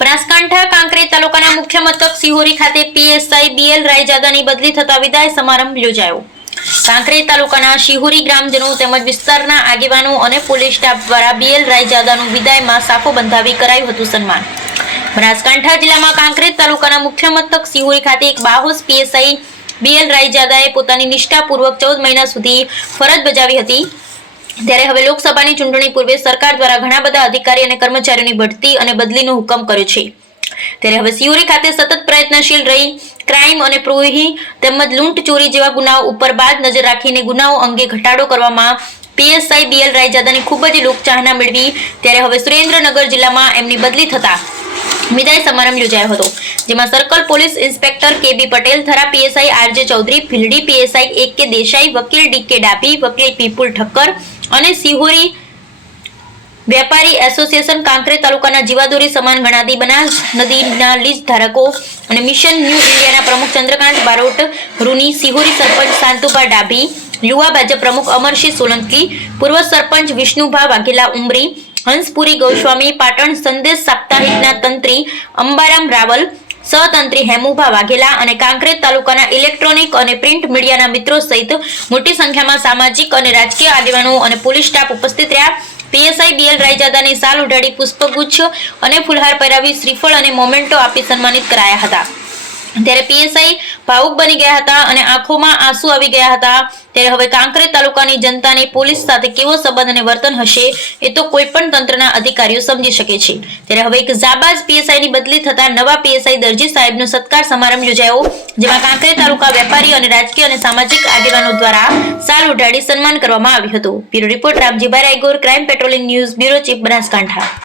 બનાસકાંઠા કાંકરેજ તાલુકાના મુખ્ય મથક સિહોરી ખાતે પીએસઆઈ બીએલ રાયજાદાની બદલી થતા વિદાય સમારંભ યોજાયો. કાંકરેજ તાલુકાના શિહોરી ગ્રામજનો તેમજ વિસ્તારના આગેવાનો અને પોલીસ સ્ટાફ દ્વારા બીએલ રાયજાદાનું વિદાયમાં સાફો બંધાવી કરાયું હતું સન્માન. બનાસકાંઠા જિલ્લામાં કાંકરેજ તાલુકાના મુખ્ય મથક સિહોરી ખાતે એક બાહોસ પીએસઆઈ બીએલ રાયજાદાએ પોતાની નિષ્ઠાપૂર્વક ચૌદ મહિના સુધી ફરજ બજાવી હતી. ત્યારે હવે લોકસભાની ચૂંટણી પૂર્વે સરકાર દ્વારા ઘણા બધા અધિકારી અને કર્મચારીઓની બઢતી અને બદલીનો હુકમ કર્યો છે. ત્યારે હવે સિયોરી ખાતે સતત પ્રયત્નશીલ રહી, ક્રાઇમ અને પ્રોહી તેમજ લૂંટ ચોરી જેવા ગુનાઓ ઉપર બાદ નજર રાખીને ગુનાઓ અંગે ઘટાડો કરવામાં પીએસઆઈ બીએલ રાયજાદાની ખૂબ જ લોકચાહના મેળવી. ત્યારે હવે સુરેન્દ્રનગર જિલ્લામાં એમની બદલી થતા વિદાય સમારંભ યોજાયો હતો, જેમાં circle police inspector K B Patel Thara PSI RJ Chaudhary, Bhildi PSI એક કે દેસાઈ, વકીલ ડી કે ડાભી, વકીલ પીપુલ ઠક્કર અને સિહોરી વેપારી એસોસિએશન કાંકરે તાલુકાના જીવાદોરી સમાન ગણાતી બનાસ નદીના લીઝ ધારકો અને મિશન ન્યૂ ઇન્ડિયાના પ્રમુખ ચંદ્રકાંત બારોટ, રૂની, સિહોરી સરપંચ શાંતુભા ડાભી, યુવા ભાજપ પ્રમુખ અમરસિંહ સોલંકી, પૂર્વ સરપંચ વિષ્ણુભા વાઘેલા ઉમરી, હંસપુરી ગૌસ્વામી, પાટણ સંદેશ સાપ્તાહિકના તંત્રી અંબારામ રાવલ સહતંત્રી હેમુભા વાઘેલા અને કાંકરેજ તાલુકાના ઇલેક્ટ્રોનિક અને પ્રિન્ટ મીડિયાના મિત્રો સહિત મોટી સંખ્યામાં સામાજિક અને રાજકીય આગેવાનો અને પોલીસ સ્ટાફ ઉપસ્થિત રહ્યા. પીએસઆઈ બીએલ રાયજાદાની સાલ ઉઢાડી પુષ્પગુચ્છ અને ફુલહાર પહેરાવી શ્રીફળ અને મોમેન્ટો આપી સન્માનિત કરાયા હતા. ત્યારે પીએસઆઈ ભાવુક બની ગયા હતા અને આંખોમાં આંસુ આવી ગયા હતા. ત્યારે હવે કાંકરેજ તાલુકાની જનતાની પોલીસ સાથે કેવો સંબંધ અને વર્તન હશે એ તો કોઈ પણ તંત્રના અધિકારીઓ સમજી શકે છે. ત્યારે હવે એક જાબાજ પીએસઆઈ ની બદલી થતા નવા પીએસઆઈ દરજી સાહેબનો સત્કાર સમારંભ યોજાયો, જેમાં કાંકરેજ તાલુકા વેપારી અને રાજકીય અને સામાજિક આગેવાનો દ્વારા સાલ ઉઢાડી સન્માન કરવામાં આવ્યું હતું. Bureau report Ramjibhai Raigor, crime patrolling news bureau chief Banaskantha.